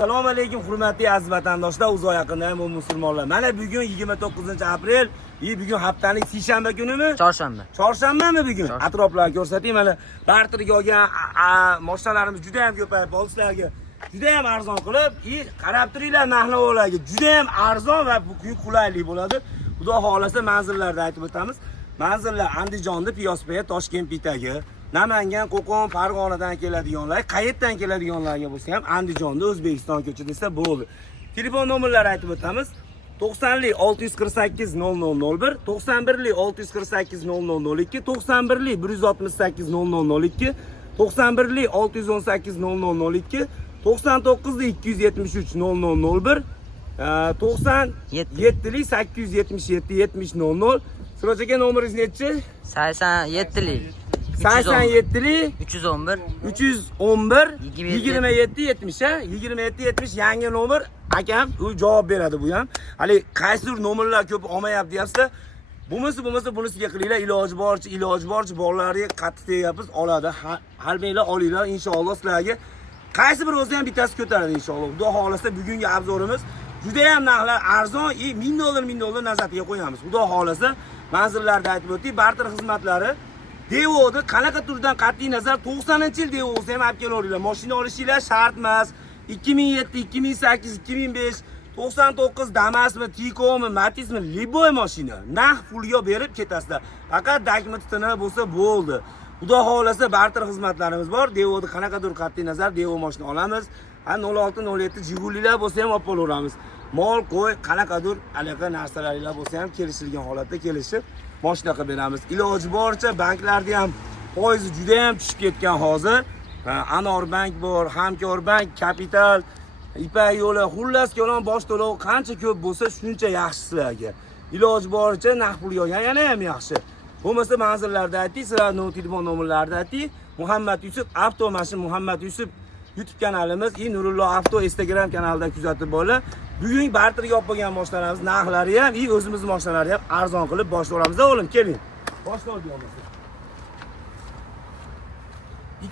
Assalomu alaykum hurmatli aziz vatandoshlar, uzoq yaqinda ham musulmonlar. Mana bugun 29-aprel, bugun haftaning seshanba kunimi? Chorshanba. Chorshambami bugun? Atroflarga ko'rsatayım, mana barterga olgan mashinalarimiz juda ham ko'payib, sizlarga juda ham arzon qilib, qarab turinglar narxlarga juda ham arzon va bu kun qulaylik bo'ladi. Xudo xolasa manzillarda aytib o'tamiz. Manzillar Andijonda, Piyosbek, Toshkent bitagi, Namangan, Qo'qon, Farg'onadan keladiganlar, qayerdan keladiganlarga bo'lsa ham Andijonda, O'zbekiston ko'chada esa bo'ldi. Telefon nomerlari aytib o'tamiz. 90lik 648 0001, 91lik 648 0002, 91lik 168 0002, 91lik 618 0002, 99lik 273 0001, 97lik 877 7000. Siroj aka nomeringiz nechi? 87lik 87lik 311 311 27 70 ha? 27 70 yangi nomer. Akam u javob beradi bu ham. Hali qaysidir nomerlar ko'p olmayapti deyapsiz. Bo'lmasa bunisiga qilinglar, iloji boricha bolalarga qattiq tegapmiz, oladi. Halmanglar olinglar inshaalloh sizlarga. Qaysi bir o'zi ham bittasi ko'taradi inshaalloh. Xudo xolasa bugungi obzorimiz juda ham narxlar arzon, $1000 nazarga qo'yamiz. Xudo xolasa manzillarda aytib o'tdik, barter xizmatlari Devodi qanaqa turdan qat'iy nazar 90-yil Devo bo'lsa ham olib kelaveringlar. Mashina olishinglar shart emas. 2007, 2008, 2005, 99 Damas'mi, Tiko'mi, Matiz'mi, liboy mashina. Narx pulga berib ketasizlar. Faqat dokumentini bo'lsa bo'ldi. Xudo xolasa barter xizmatlarimiz bor. Devodi qanaqadir qat'iy nazar Devo mashina olamiz. 06, 07 Jigulilar bo'lsa ham olib qolaveramiz. Mol, qo'y, qanaqadir anaqa narsalaringlar bo'lsa ham kelishilgan holatda kelishib mashina qilib beramiz. Iloji boricha banklarda ham foizi juda ham tushib ketgan hozir. Anor bank bor, Hamkor bank, Kapital, Ipak yo'li, xullas kalom bosh to'lov qancha ko'p bo'lsa shuncha yaxshi sizlarga. Iloji boricha narx pulga olgan yana ham yaxshi. Bo'lmasa manzillarda ayting, sizlarning telefon nomerlarida ayting. Muhammad Yusuf avtomashin Muhammad Yusuf YouTube kanalimiz, Nurullo Avto Instagram kanalidan kuzatib bo'linglar. Bugun barterga olib qo'ygan mashinalarimiz narxlari ham, o'zimiz mashinalari ham arzon qilib boshlaymiz. O'g'lim, keling. Boshlaymiz.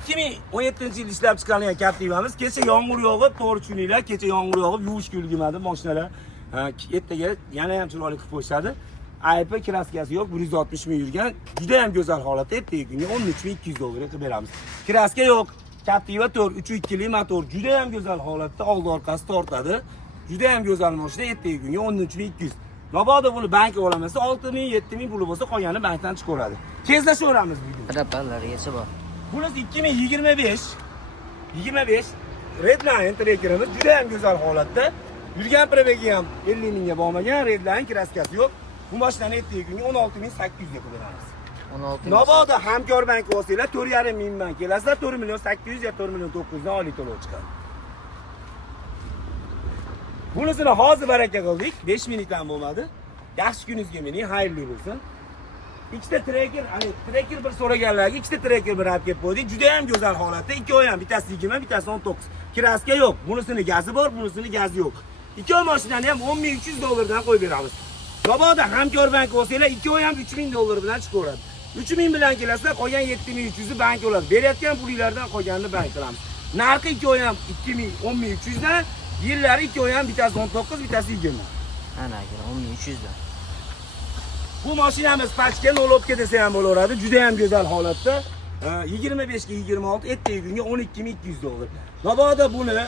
2017-yil ishlab chiqarilgan Captiva'miz. Kecha yomg'ir yog'ib, to'g'ri tushuninglar, kecha yomg'ir yog'ib, yuvishga ulgurmadi mashinalar. Ertaga yana ham chiroyli qilib qo'yishadi. Aybi kraskasi yo'q, 160 ming yurgan, juda ham go'zal holatda, ertaga kunga $13200 qilib beramiz. Kraska yo'q. Captiva 4 3.2 lik motor, juda ham go'zal holatda, oldi orqasi tortadi. Juda ham go'zal mashina, ertaga kunga 13200. Mabodo buni bankka olamasa 6000, 7000 puli bo'lsa qolgani bankdan chiqaradi. Kezlashaveramiz bugun. Raballargacha bor. Bunisi 2025 Redline trackerimiz juda ham go'zal holatda. Yurgan probegi ham 50 mingga bo'lmagan, Redline kraskasi yo'q. Bu mashinani ertaga kunga 16800 ga qilib beramiz. 16. Mabodo Hamkor bank olsanglar 4,5 mingdan kelasizlar, 4,800,000 ya 4,900,000 dan oylik to'lov chiqadi. Bunisini hozir baraka qildik, 5 minutdan bo'lmadi. Yaxshi kuningizga mening xayrli bo'lsin. Ikkita tracker, tracker bir so'raganlarga ikkita tracker bir olib kelib qo'ydik. Juda ham go'zal holatda. Ikkovi ham, bittasi 20, bittasi 19. Kraska yo'q. Bunisini gazi bor, bunisini gazi yo'q. Ikkovi mashinani ham $10,300 dan qo'yib beramiz. Mabodo Hamkor bank olsanglar, ikkovi ham $3000 bilan chiqaveradi. 3000 bilan kelasizlar, qolgan 7300 ni bank oladi. Berayotgan pulinglardan qolganini bank qilamiz. Narxi ikkovi ham 10300 dan, yillari ikkovi ham bittasi 19, bittasi 20. Ana, 10300 dan. Bu mashinamiz pachka 0 desa ham bo'laveradi. Juda ham go'zal holatda. 25 ga 26, ertaga kunga $12200. Mabodo buni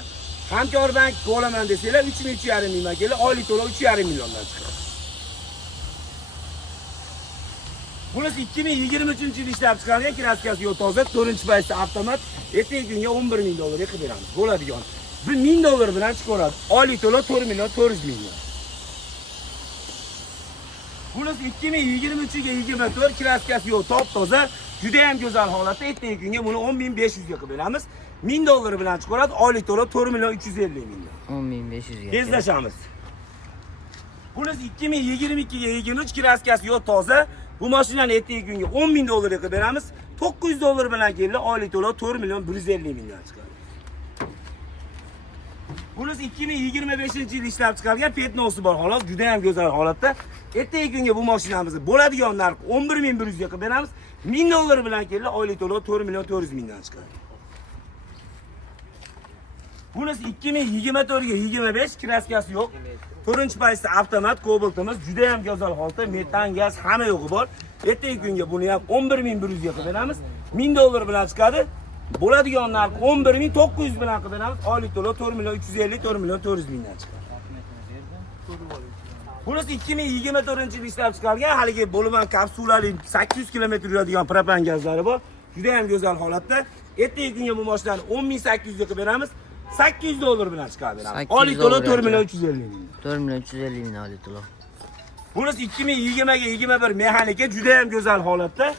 Hamkor bank olaman desanglar, 3,5 mingdan keladi, oylik to'lov 3,5 milliondan chiqadi. Bunisi 2023-yil ishlab chiqarilgan, kraskasi yo'q, toza, 4-paytda avtomat, ertaga kunga $11000 qilib beramiz. Bo'ladigan. $1000 bilan chiqaradi. Oylik to'lov 4,400,000. Bunisi 2023 ga 24, kraskasi yo'q, top toza, juda ham go'zal holatda, ertaga kunga buni 10500 ga qilib beramiz. $1000 bilan chiqaradi, oylik to'lov 4,350,000. 10500 ga. Tezlashamiz. Bunisi 2022 ga 23, kraskasi yo'q, toza. Bu mashinani ertaga kunga $10,000 qilib beramiz. $900 bilan keldi, oylik to'lov 4,150,000 dan chiqadi. Bunisi 2025-yil ishlab chiqarilgan, petnosi bor holat, juda ham go'zal holatda. Ertaga kunga bu mashinamizni bo'ladigan narx 11100 ga qilib beramiz. $1000 bilan keldi, oylik to'lov 4,400,000 dan chiqadi. Bunisi 2024 ga 25, kraskasi yo'q. To'rtinchi paysda avtomat Cobalt'imiz juda ham go'zal holda, metan, gaz hamma yo'g'i bor. Ertaga kunga buni ham 11100 ga qilib beramiz. $1000 bilan chiqadi. Bo'ladigan narx 11900 bilan qilib beramiz. Oylik to'lov 4.350, 4.400 mingdan chiqadi. Bunisi 2024-yil ishlab chiqarilgan haligi bo'linma kapsulali 800 km yuradigan propan gazlari bor. Juda ham go'zal holatda. Ertaga kunga bu mashinani 10800 ga qilib beramiz. $800 bilan chiqarib beramiz. Oylik to'lov 4.350 ming. 4.350 ming oylik to'lov. Bunisi 2020 ga 21 mexanika juda ham go'zal holatda.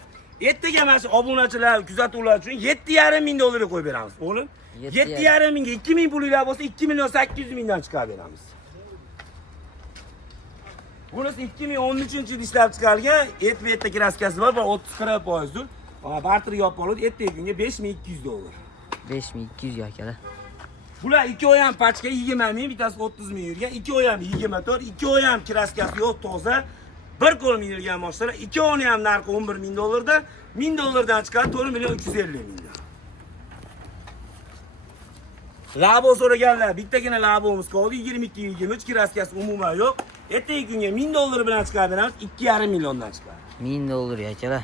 Ertaga mana shu obunachilar, kuzatuvlar uchun $7.5 ga qo'yib beramiz. O'g'lim, 7.5 mingga 2000 pulinglar bo'lsa 2.800 mingdan chiqarib beramiz. Bunisi 2013-yil ishlab chiqarilgan, etvetda kraskasi bor, 30-40% dur. Barter yopib oladi, ertaga kunga $5200. 5200 ga akalar. Bular ikki oy ham pachka 20 ming, bittasi 30 ming yurgan, ikki oy ham 24, ikki oy ham kraskasi yo'q, toza. Bir qo'l yurgan mashinalar, ikki oyni ham narxi $11000 dan, $1000 chiqadi 4.350 mingdan. Labo so'raganlar, bittagina labomiz qoldi, 22-23 kraskasi umuman yo'q. Ertaga kunga $1000 bilan chiqarib beramiz, 2.5 milliondan chiqadi. $1000 akalar.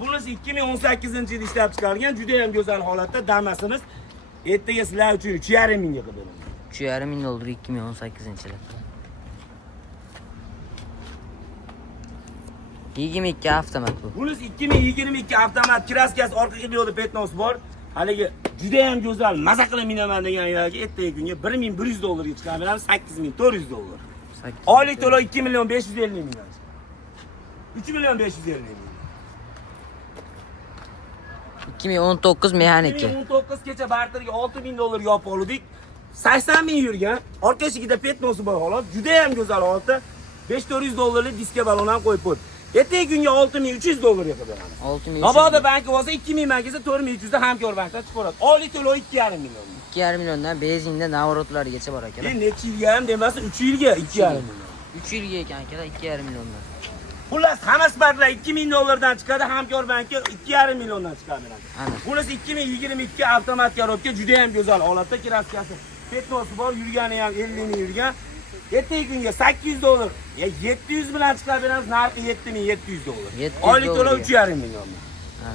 Bunisi 2018-yil ishlab chiqarilgan, juda ham go'zal holatda damasimiz. Ertaga sizlar uchun 3.5 mingga qilib beramiz. $3.5 2018-yil. 22 avtomat bu. Bunisi 2022 avtomat kraskasi, orqa hidrolik petnos bor. Haligi juda ham go'zal, maza qilib minaman degan yo'lga ertaga kunga $1100 ga chiqarib beramiz, $8400. Oylik to'lov 2.550 mingdan. 3.550 ming. 2019 mexanika. 2019 kecha barterga $6000 yopib oldik. 80 ming yurgan, orqa eshigida petnosi bor holat, juda ham go'zal holatda. $5400 diska balon ham qo'yib qo'ydi. Ertaga kunga $6300 ga qilib beramiz. 6300. Mabodo banki bo'lsa 2000 mangizda 4300 da hamkor bankdan chiqib oladi. Oylik to'lov 2.5 million. 2.5 milliondan benzinda navrotlargacha bor akalar. Necha yilga ham demasa 3 yilga 2.5 million. 3 yilga ekan akalar 2.5 milliondan. Xullas hammasi barlar $2000 dan chiqadi, hamkor banki 2.5 milliondan chiqadi. Bunisi 2022 avtomat korobka juda ham go'zal holatda, kraskasi petnosi bor, yurgani ham 50 ming yurgan. Ertaga kunga $800, 700 bilan chiqarib beramiz, narxi $7700. Oylik to'lov 3.5 million. Ha,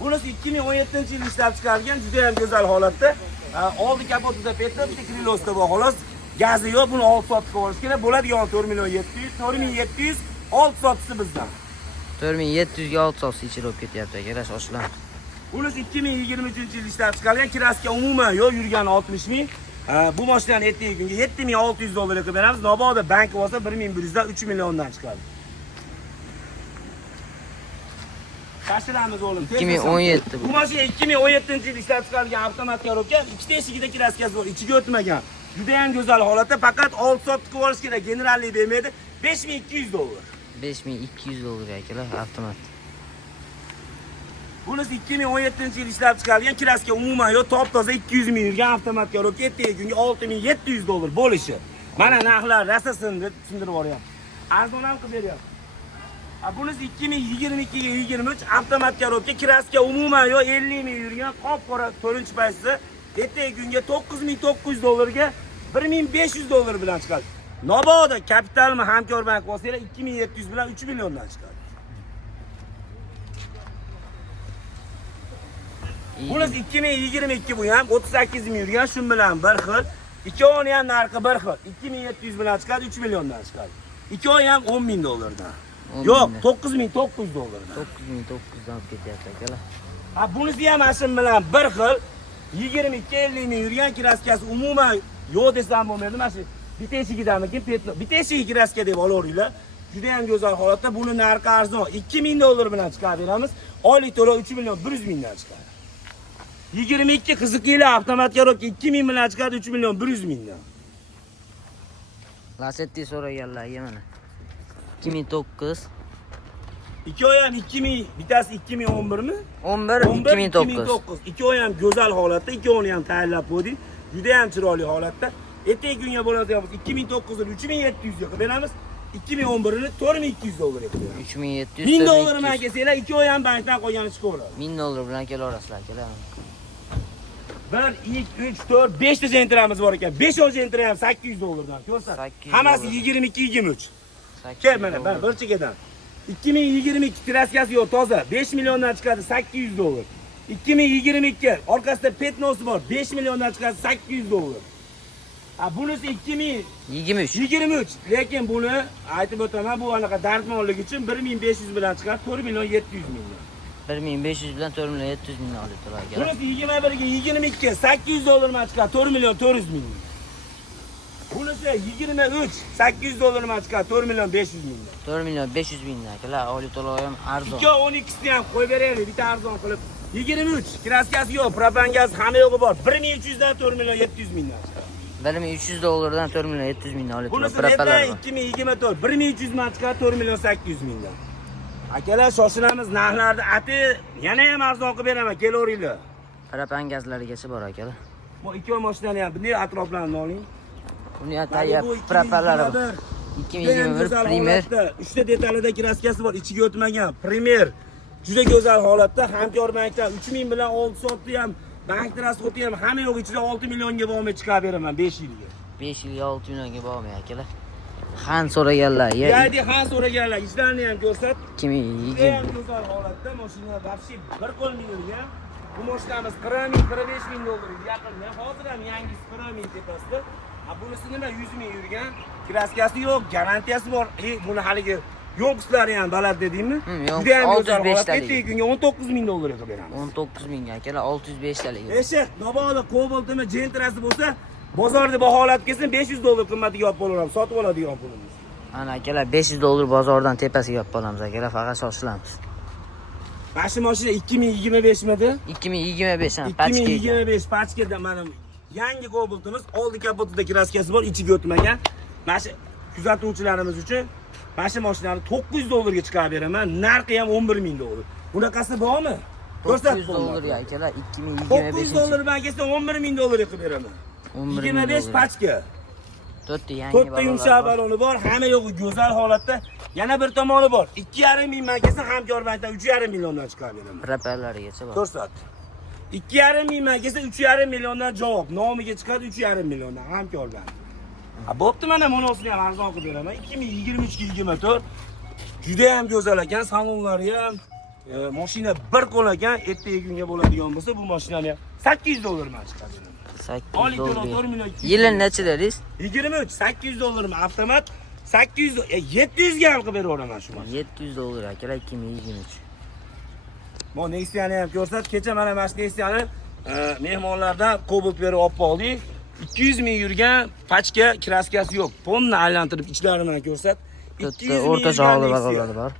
bunisi 2017-yil ishlab chiqarilgan, juda ham go'zal holatda. Oldi kapotida petno, bitta krilosda bor xolos. Gazi yo'q, buni 6 soatga olish kerak. Bo'ladigan 4700, 6 soatisi bizdan. 4700 ga 6 soat ichirib ketyapti akalar, shoshilan. Bunisi 2023-yil ishlab chiqarilgan, kraska umuman yo'q, yurgani 60 ming. Bu mashinani ertaga kunga $7600 ga qilib beramiz. Mabodo bank bo'lsa 1100 dan 3 milliondan chiqadi. Tashiramiz o'g'lim. 2017 bu mashina 2017-yil ishlab chiqarilgan avtomat korobka, ikkita eshigida kraskasi bor, ichiga o'tmagan. Juda ham go'zal holatda, faqat 6 soat qilib olish kerak, generallik bermaydi. $5200. $5200 akalar avtomat. Bunisi 2017-yil ishlab chiqarilgan, kraska umuman yo'q, top toza 200 ming yurgan avtomat korobka, ertaga kunga $6700 bo'lishi. Mana narxlar rasasin deb tushuntirib boryapti. Arzon ham qilib beryapti. Bunisi 2022 ga 23 avtomat korobka, kraska umuman yo'q, 50 ming yurgan, qop-qora 4-paysda ertaga kunga $9900 ga $1500 bilan chiqadi. Mabodo kapitalmi hamkor bank bo'lsa 2700 bilan 3 milliondan chiqadi. Bunisi 2022 bu ham 38 ming yurgan, shu bilan bir xil. Ikki oyni ham narxi bir xil. 2700 bilan chiqadi, 3 milliondan chiqadi. Ikki oy ham $10.000 dan. Yo'q, $9900 dan. 9900 dan ketyapti akalar. Bunisi ham ashim bilan bir xil. 22-50 ming yurgan, kraskasi umuman yo'q desam bo'lmaydi. Mana shu bitta eshigidamikin petno. Bitta eshigi kraska deb olaveringlar. Juda ham go'zal holatda, buni narxi arzon. $2000 bilan chiqarib beramiz. Oylik to'lov 3.100.000 mingdan chiqadi. 22 qiziqli avtomat korobka 2000 bilan chiqadi, 3.100.000 mingdan. Lasetti so'raganlarga mana 2009 ikki oy ham 2000, bittasi 2011 mi? 11 2009. Ikki oy ham go'zal holatda, ikki oyni ham tayyorlab qo'ydik. Juda ham chiroyli holatda. Ertaga kunga bo'ladigan 2009 ni 3700 ga qilib beramiz. 2011'ini 4200 dollar yapıyor. 3700 1000 dollar man kelsanglar, ikki oy ham bankdan qo'ygani chiqaveradi. 1000 dollar bilan kelasizlar, kelar. 1, 2, 3, 4, 5 ta jentramiz bor ekan. 5 ol jentra ham 800 dollardan. Ko'rsan. 800 Hammasi dollar. 22, 23. 800 Kel mana, dollar. bir chekkadan. 2022 traskasi yo'q, toza. 5 milliondan chiqadi 800 dollar. 2022 orqasida petnosi bor. 5 milliondan chiqadi 800 dollar. Ha, bunisi 23. 2023. Lekin buni aytib o'taman, bu anaqa dardmonlik uchun 1500 bilan chiqadi 4 million 700 million. 1500 bilan 4 million 700 ming olibdilar. Bunisi 21 ga 22 800 dollardan chiqadi 4 million 400 million. Bunisi 23 800 dollardan chiqadi 4 million 500 million. 4 million 500 mingdan akalar, olibdilar ham arzon. 12'sini ham qo'yib beraylik, bitta arzon qilib. 23 kraskasi yo'q, propan gaz hamma yo'g'i bor. 1300 dan 4 million 700 mingdan chiqadi. 1300 dollardan 4 million 700 mingdan olibdilar. Bunisi Propalar. 2024 1300 man chiqadi 4 million 800 mingdan. Akalar shoshilamiz, narxlarni ati yana ham arzon qilib beraman, kelaveringlar. Propan gazlarigacha bor akalar. Bu ikki mashinani ham bunday atroflarini oling. Buni tayyib propalari bor. 2021 Premier. 3 ta detalida kraskasi bor, ichiga o'tmagan. Premier. Juda go'zal holatda, Hamkor bankdan 3000 bilan 6 soatda ham, bank transporti ham hamma yo'q ichida 6 millionga bo'lmay chiqarib beraman 5 yilga. 5 yilga 6 millionga bo'lmay akalar. Xan so'raganlar. Ya'ni xan so'raganlar, ishlarini ham ko'rsat. 2020. Eng go'zal holatda mashina vobshe bir qo'l minilgan. Bu mashinamiz 40 ming, 45 ming dollarga yaqin. Hozir ham yangisi 40 ming tepasida. Ha, bunisi nima 100 ming yurgan, kraskasi yo'q, garantiyasi bor. Buni haligi yo'qslari ham baland dedingmi? Juda ham go'zal holatda. Kunga 19 ming dollarga qilib beramiz. 19 mingga akalar 605 talik. Eshit, mabodo Cobalt'mi, Gentrasi bo'lsa, bozorda bu holat kelsa 500 dollar qimmatiga olib bo'laveramiz, sotib oladigan pulimiz. Ana akalar 500 dollar bozordan tepasiga olib qolamiz akalar, faqat shoshilamiz. Mana shu mashina 2025 midi? 2025 ham pachka. 2025 pachkada mana yangi Cobalt'imiz, oldi kapotida kraskasi bor, ichiga o'tmagan. Mana shu kuzatuvchilarimiz uchun mana shu mashinani 900 dollarga chiqarib beraman. Narxi ham 11 ming dollar. Bunaqasi bormi? 900 dollarga akalar 2025. 900 dollar bilan kelsa 11 ming dollarga qilib beraman. 25 pachka. 4 ta yangi 4 ta yumshoq baloni bor, hamma yo'g'i go'zal holatda. Yana bir tomoni bor. 2,5 ming man kelsa Hamkor bankdan 3,5 milliondan chiqarib beraman. Propellarigacha bor. Ko'rsat. 2,5 ming man kelsa 3,5 milliondan javob. Nomiga chiqadi 3,5 milliondan Hamkor bank. Ha, bo'pti, mana monosini ham arzon qilib beraman. 2023-24. Juda ham go'zal ekan, salonlari ham, mashina bir qo'l ekan, ertaga kunga bo'ladigan bo'lsa, bu mashinani 800 dollardan chiqadi. 800 dollar. Yili necha dedingiz? 23, 800 dollarmi avtomat, 800, 700 ga ham qilib beraveraman shu mashina. 700 dollar akalar 2023. Bu Nexia'ni ham ko'rsat. Kecha mana shu Nexia'ni mehmonlardan Cobalt berib olib qoldik. 200 ming yurgan, pachka, kraskasi yo'q. Ponni aylantirib ichlarini ham ko'rsat. 200 ming o'rtacha holi vagonlari bor.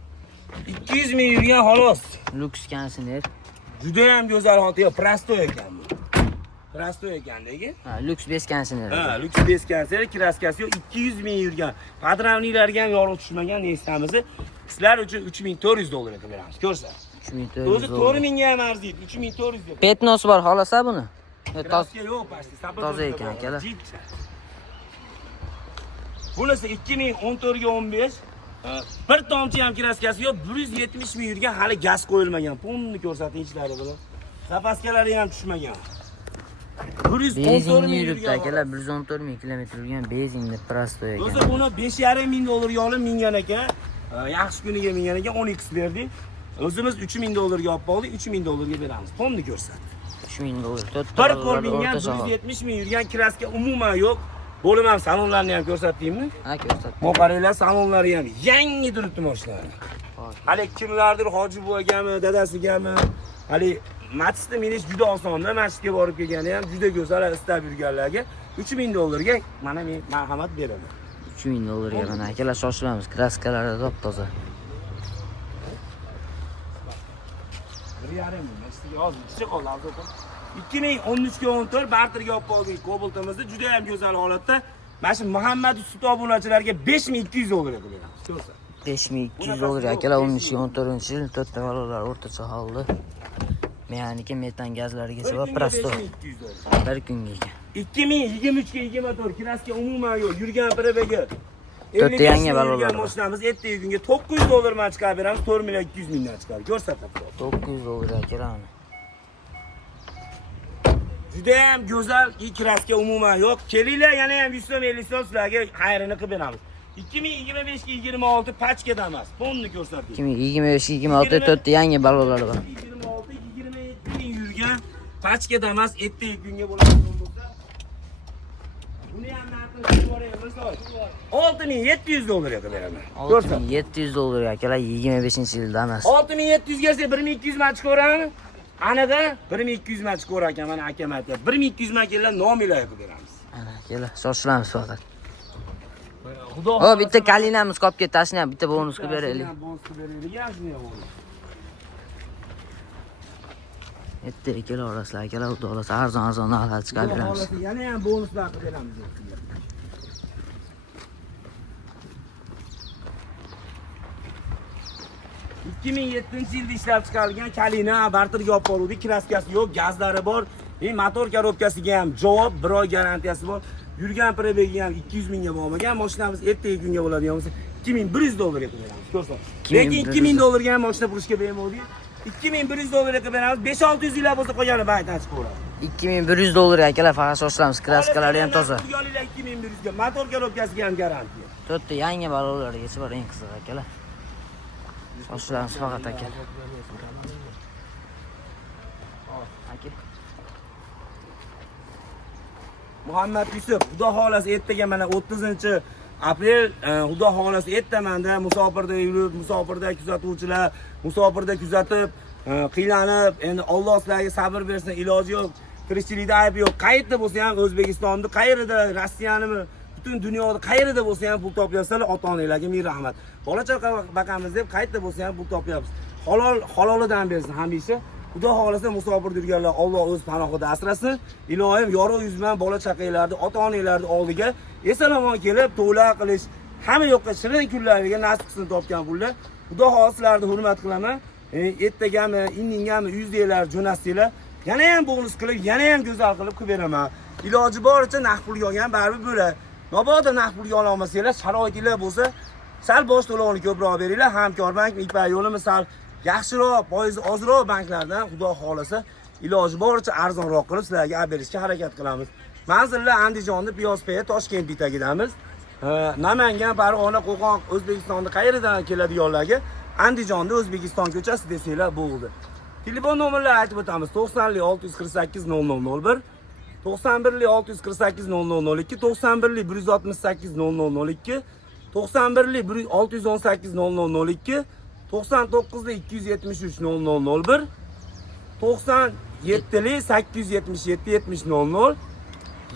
200 ming yurgan xolos. Lux konsiner. Juda ham go'zal holatda, prostoy ekan bu. Prostoy ekandagi. Ha, Lux 5 konsiner. Ha, Lux 5 konsiner, kraskasi yo'q, 200 ming yurgan. Padravnilarga ham yorug' tushmagan Nexia'mizni sizlar uchun 3400 dollarga qilib beramiz. Ko'rsat. 3400. O'zi 4000 ga ham arziydi, 3400 deb. Petnos bor, xolasa buni. Kraska yo'q, pasti. Toza ekan akalar. Bunisi 2014 ga 15. Bir tomchi ham kraskasi yo'q, 170 ming yurgan, hali gaz qo'yilmagan. Pulni ko'rsating ichlari bilan. Zapaskalari ham tushmagan. 114 ming yuribdi akalar, 114 ming kilometr yurgan benzinli prostoy ekan. O'zi buni 5,5 ming dollarga olib mingan ekan. Yaxshi kuniga mingan ekan, 10x berdik. O'zimiz 3000 dollarga olib qoldik, 3000 dollarga beramiz. Pulni ko'rsat. 3000 dollar. Bir qo'l mingan 170 ming yurgan kraska umuman yo'q. Bo'lim ham salonlarni ham ko'rsatdingmi? Ha, ko'rsat. Moqaranglar salonlari ham yangi turibdi mashinalar. Hali kimlardir hoji buvaga, dadasigami, hali Matizda minish juda osonda, masjidga borib kelgani ham juda go'zal, istab yurganlarga 3000 dollarga mana men marhamat beraman. 3000 dollarga mana akalar shoshilamiz, kraskalari top-toza. 1,5 ming, masjidga hozir chiqib qoldi avtodan. 2013-14 barterga olib qoldik Cobalt'imizni, juda ham go'zal holatda. Mana shu Muhammad Ustobunachilarga 5200 dollarga qilib beramiz. Ko'rsa. 5200 dollar akalar 13-14-yil 4 ta balolar o'rtacha holda. Mexanika metan gazlarigacha va prosto. Bir kunga ekan. 2023-24 kraska umuman yo'q, yurgan PRBga To'rtta yangi balolar bor. Mashinamiz ertaga kunga 900 dollardan chiqarib beramiz, 4 million 200 mingdan chiqarib. Ko'rsatib. 900 dollar akalar. Juda ham go'zal, kraska umuman yo'q. Kelinglar, yana ham 100 so'm 50 so'm sizlarga xayrini qilib beramiz. 2025-26 pachkada emas, fonni ko'rsating. 2025-26 to'rtta yangi balolar bor. 26-27 ming yurgan pachkada emas, ertaga kunga bo'ladigan bo'lsa. Buni ham narxini yuboramiz. 6700 dollarga qilib beraman. 6700 dollar akalar 25-yilda emas. 6700 ga 1200 man chiqaverami? Aniga 1200 man chiqaverar ekan, mana akam aytadi. 1200 man kelgan nomilar qilib beramiz. Ana akalar, shoshilamiz faqat. Xudo O, bitta kalinamiz qolib ketdi, bitta bonus qilib beraylik. Bonus qilib beraylik, yana shunday bo'ldi. Bitta ikkala orasizlar, akalar, xudo xolasa arzon narxlar chiqarib beramiz. Yana ham bonuslar qilib beramiz. 2007-yilda ishlab chiqarilgan kalina barterga olib boruvdi, kraskasi yo'q, gazlari bor, motor korobkasiga ham javob, 1 oy garantiyasi bor. Yurgan probegi ham 200 mingga bo'lmagan. Mashinamiz ertaga kunga bo'ladigan bo'lsa 2100 dollarga qilib beramiz. Ko'rsak. Lekin 2000 dollarga ham mashina purishga bermaydi. 2100 dollarga qilib beramiz. 5-600 yillar bo'lsa qolgani baytdan chiqaveradi. 2100 dollar akalar, faqat shoshilamiz, kraskalari ham toza. 2100 ga, motor korobkasiga ham garantiya. To'rtta yangi balolargacha bor, eng qiziq akalar. Shoshilamiz faqat aka. Muhammad Yusuf, xudo xolasa ertaga mana 30-aprel, xudo xolasa ertamanda musofirda yurib, musofirda kuzatuvchilar, musofirda kuzatib, qiylanib, endi Alloh sizlarga sabr bersin, iloji yo'q, tirikchilikda ayb yo'q. Qayerda bo'lsa ham O'zbekistonda, qayerda, Rossiyanimi, butun dunyoda qayerda bo'lsa ham pul topyapsizlar, ota-onalarga ming rahmat. Bola chaqa baqamiz deb qayerda bo'lsa ham pul topyapsiz. Halolidan bersin hamisha. Xudo xolasa musofir yurganlar Alloh o'z panohida asrasin. Ilohim yorug' yuz bilan bola chaqalarni, ota-onalarni oldiga eson-omon kelib, to'la qilish, hamma yoqqa shirin kunlarga nasib qilsin topgan pullar. Xudo xolasa sizlarni hurmat qilaman. Ertagami, indingami uyingizlar jo'natsanglar, yana ham bonus qilib, yana ham go'zal qilib beraman. Iloji boricha naqd pulga olgan baribir bo'ladi. Mabodo naqd pulga ola olmasanglar, sharoitinglar bo'lsa, sal bosh to'lovini ko'proq beringlar. Hamkorbank, Ipak yo'limi sal yaxshiroq, foizi ozroq banklardan xudo xolasa iloji boricha arzonroq qilib sizlarga olib berishga harakat qilamiz. Manzillar Andijonda, Piyozpaya, Toshkent bitagidamiz. Namangan, Farg'ona, Qo'qon, O'zbekistonda qayerdan keladiganlarga Andijonda O'zbekiston ko'chasi desanglar bo'ldi. Telefon nomerlarini aytib o'tamiz. 90 648 0001, 91 648 0002, 91 168 0002, 91 618 0002, 99 273 0001, 97 877 70 00,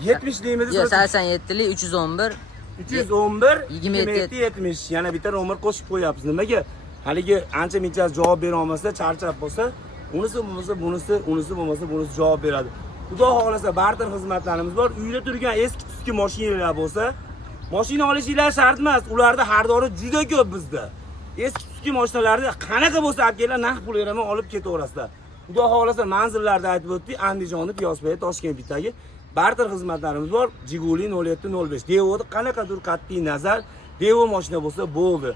70 deymiz. 87 311 27 70. Yana bitta nomer qo'shib qo'yapmiz. Nimaga? Haligi ancha minchasi javob bera olmasa, charchab bo'lsa, unisi bo'lmasa bunisi, unisi bo'lmasa bunisi javob beradi. Xudo xolasa barter xizmatlarimiz bor. Uyda turgan eski tuski mashinalar bo'lsa, mashina olishinglar shart emas. Ularda xaridori juda ko'p bizda. Eski tuski mashinalarni qanaqa bo'lsa olib kelinglar, naqd pul beraman, olib ketaverasizlar. Xudo xolasa manzillarda aytib o'tdik, Andijonda, Piyozpaya, Toshkent bitagi barter xizmatlarimiz bor. Jiguli 0705. Devoda qanaqadir qat'iy nazar, devo mashina bo'lsa bo'ldi.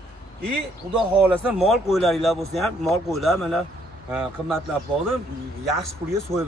Xudo xolasa mol qo'ylaringlar bo'lsa ham, mol qo'ylar mana qimmatlab qoldim. Yaxshi pulga so'yib